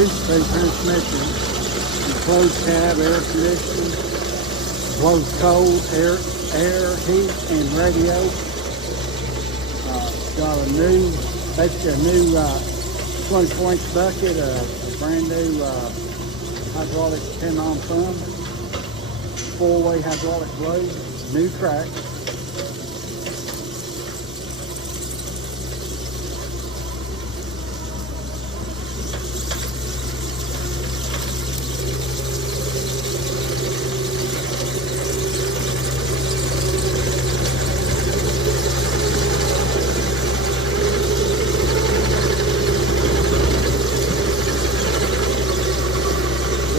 two-speed transmission, closed cab, air conditioning, blows cold, air, heat, and radio. Got a new, basically a new 24-inch bucket, a brand new hydraulic pin-on thumb, four-way hydraulic blade, new track.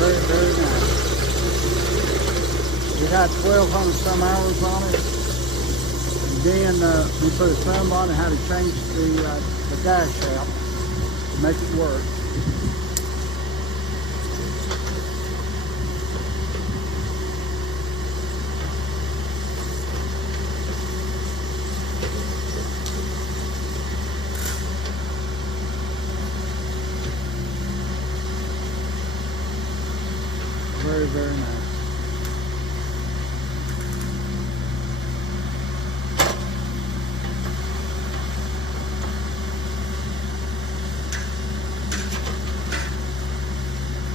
Very nice. We had 1,200 some hours on it. And then we put a thumb on it, how to change the dash out to make it work. Very nice.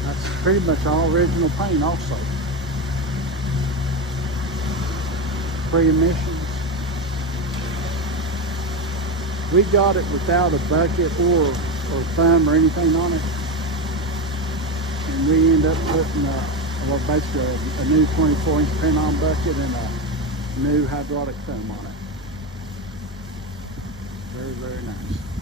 That's pretty much all original paint also. Pre-emissions. We got it without a bucket or thumb or anything on it. And we end up putting well, basically a new 24-inch pin-on bucket and a new hydraulic thumb on it. Very nice.